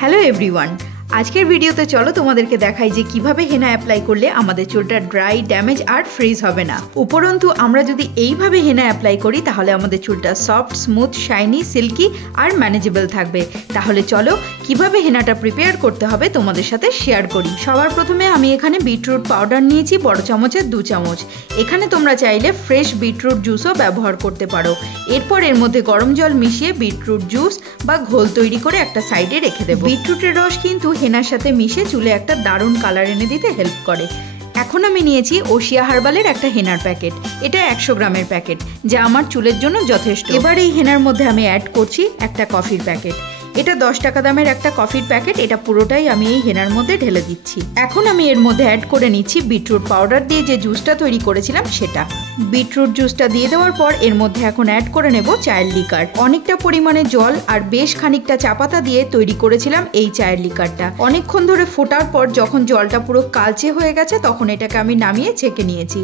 Hello everyone, আজকের ভিডিওতে চলো তোমাদেরকে দেখাই যে কিভাবে হেনা অ্যাপ্লাই করলে আমাদের চুলটা ড্রাই, ড্যামেজ আর ফ্রিজ হবে না। উপরন্তু আমরা যদি এইভাবে হেনা অ্যাপ্লাই করি তাহলে আমাদের চুলটা সফট, স্মুথ, শাইনি, সিল্কি আর ম্যানেজেবল থাকবে। তাহলে চলো কিভাবে হেনাটা প্রিপেয়ার করতে হবে তোমাদের সাথে শেয়ার করি। সবার প্রথমে আমি এখানে বিটরুট পাউডার নিয়েছি বড় চামচের 2 চামচ। এখানে তোমরা চাইলে ফ্রেশ বিটরুট জুসও ব্যবহার করতে পারো। এরপর এর মধ্যে গরম জল মিশিয়ে বিটরুট জুস বা ঘোল তৈরি করে একটা সাইডে রেখে দেবো। বিটরুটের রস কিন্তু হেনার সাথে মিশে চুলে একটা দারুণ কালার এনে দিতে হেল্প করে। এখন আমি নিয়েছি ওশিয়া হার্বালের একটা হেনার প্যাকেট। এটা 100 গ্রামের প্যাকেট, যা আমার চুলের জন্য যথেষ্ট। এবার এই হেনার মধ্যে আমি অ্যাড করছি একটা কফির প্যাকেট। এটা 10 টাকা দামের একটা কফির প্যাকেট। এটা পুরোটাই আমি এই হেনার মধ্যে ঢেলে দিচ্ছি। এখন আমি এর মধ্যে অ্যাড করে নিচ্ছি বিটরুট পাউডার দিয়ে যে জুসটা তৈরি করেছিলাম সেটা। বিটরুট জুসটা দিয়ে দেওয়ার পর এর মধ্যে এখন অ্যাড করে নেব চায়ের লিকার। অনেকটা পরিমাণে জল আর বেশ খানিকটা চা পাতা দিয়ে তৈরি করেছিলাম এই চায়ের লিকারটা। অনেকক্ষণ ধরে ফোটার পর যখন জলটা পুরো কালচে হয়ে গেছে তখন এটাকে আমি নামিয়ে ছেঁকে নিয়েছি।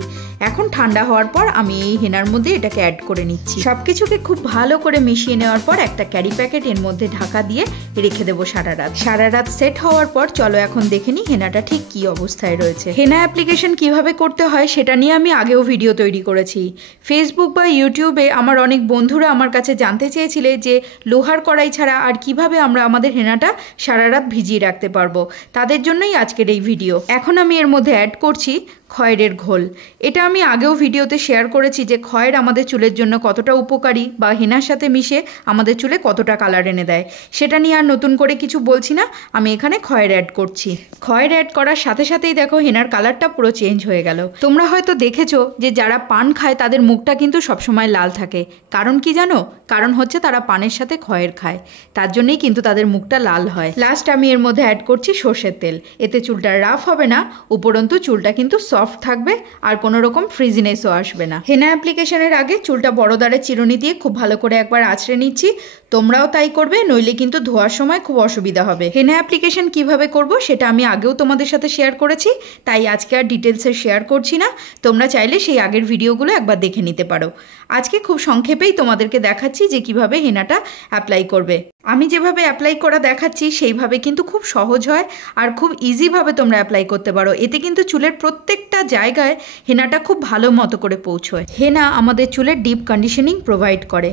এখন ঠান্ডা হওয়ার পর আমি এই হেনার মধ্যে এটাকে অ্যাড করে নিচ্ছি। সবকিছুকে খুব ভালো করে মিশিয়ে নেওয়ার পর একটা ক্যারি প্যাকেট এর মধ্যে ঢাকা দিয়ে রেখে দেবো সারা রাত সেট হওয়ার পর চলো এখন দেখে নিই হেনাটা ঠিক কি অবস্থায় রয়েছে। হেনা অ্যাপ্লিকেশন কিভাবে করতে হয় সেটা নিয়ে আমি আগেও ভিডিও তৈরি করেছি। ফেসবুক বা ইউটিউবে আমার অনেক বন্ধুরা আমার কাছে জানতে চেয়েছিলে যে লোহার কড়াই ছাড়া আর কিভাবে আমরা আমাদের হেনাটা সারা রাত ভিজিয়ে রাখতে পারবো। তাদের জন্যই আজকের এই ভিডিও। এখন আমি এর মধ্যে অ্যাড করছি খয়েরের ঘোল। এটা আমি আগেও ভিডিওতে শেয়ার করেছি যে খয়ের আমাদের চুলের জন্য কতটা উপকারী বা হেনার সাথে মিশে আমাদের চুলে কতটা কালার এনে দেয়। সেটা নিয়ে আর নতুন করে কিছু বলছি না, আমি এখানে খয়ের অ্যাড করছি। খয়ের অ্যাড করার সাথে সাথেই দেখো হেনার কালারটা পুরো চেঞ্জ হয়ে গেল। তোমরা হয়তো দেখেছো যে যারা পান খায় তাদের মুখটা কিন্তু সবসময় লাল থাকে। কারণ কি জানো? কারণ হচ্ছে তারা পানের সাথে খয়ের খায়, তার জন্যই কিন্তু তাদের মুখটা লাল হয়। লাস্ট আমি এর মধ্যে অ্যাড করছি সর্ষের তেল। এতে চুলটা রাফ হবে না, উপরন্তু চুলটা কিন্তু সফট থাকবে আর কোনো রকম ফ্রিজিনেসও আসবে না। হেনা অ্যাপ্লিকেশনের আগে চুলটা বড় দাঁড়ের চিরুনি দিয়ে খুব ভালো করে একবার আঁচড়ে নিচ্ছি। তোমরাও তাই করবে, নইলে কিন্তু ধোয়ার সময় খুব অসুবিধা হবে। হেনা অ্যাপ্লিকেশন কিভাবে করব সেটা আমি আগেও তোমাদের সাথে শেয়ার করেছি, তাই আজকে আর ডিটেলসে শেয়ার করছি না। তোমরা চাইলে সেই আগের ভিডিওগুলো একবার দেখে নিতে পারো। আজকে খুব সংক্ষেপেই তোমাদেরকে দেখাচ্ছি যে কিভাবে হেনাটা অ্যাপ্লাই করবে। আমি যেভাবে অ্যাপ্লাই করা দেখাচ্ছি সেইভাবে কিন্তু খুব সহজ হয় আর খুব ইজিভাবে তোমরা অ্যাপ্লাই করতে পারো। এতে কিন্তু চুলের প্রত্যেকটা জায়গায় হেনাটা খুব ভালো মতো করে পৌঁছয়। হেনা আমাদের চুলের ডিপ কন্ডিশনিং প্রোভাইড করে,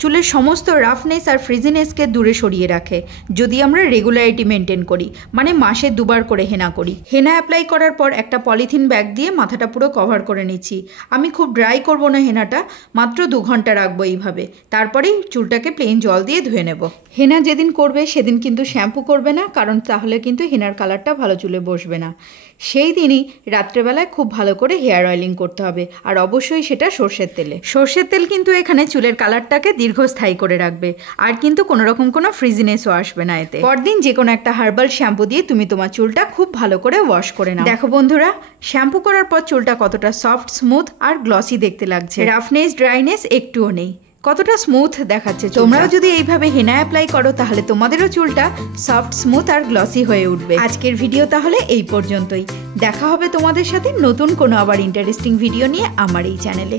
চুলের সমস্ত রাফনেস আর ফ্রিজিনেসকে দূরে সরিয়ে রাখে যদি আমরা রেগুলারিটি মেনটেন করি, মানে মাসে 2 বার করে হেনা করি। হেনা অ্যাপ্লাই করার পর একটা পলিথিন ব্যাগ দিয়ে মাথাটা পুরো কভার করে নিচ্ছি। আমি খুব ড্রাই করব না হেনাটা, মাত্র 2 ঘন্টা রাখবো এইভাবে। তারপরেই চুলটাকে প্লেন জল দিয়ে ধুয়ে নেব। হেনা যেদিন করবে সেদিন কিন্তু শ্যাম্পু করবে না, কারণ তাহলে কিন্তু হেনার কালারটা ভালো চুলে বসবে না। সেই দিনই রাত্রেবেলায় খুব ভালো করে হেয়ার অয়েলিং করতে হবে, আর অবশ্যই সেটা সর্ষের তেলে। সর্ষের তেল কিন্তু এখানে চুলের কালারটাকে দীর্ঘস্থায়ী করে রাখবে, আর কিন্তু কোনো রকম কোনো ফ্রিজিনেসও আসবে না এতে। পরদিন যে কোনো একটা হার্বাল শ্যাম্পু দিয়ে তুমি তোমার চুলটা খুব ভালো করে ওয়াশ করে নাও। দেখো বন্ধুরা, শ্যাম্পু করার পর চুলটা কতটা সফট, স্মুথ আর গ্লসি দেখতে লাগছে। রাফনেস, ড্রাইনেস একটুও নেই, কতটা স্মুথ দেখাচ্ছে। তোমরাও যদি এইভাবে হেনা অ্যাপ্লাই করো তাহলে তোমাদেরও চুলটা সফট, স্মুথ আর গ্লসি হয়ে উঠবে। আজকের ভিডিও তাহলে এই পর্যন্তই। দেখা হবে তোমাদের সাথে নতুন কোনো আবার ইন্টারেস্টিং ভিডিও নিয়ে আমার এই চ্যানেলে।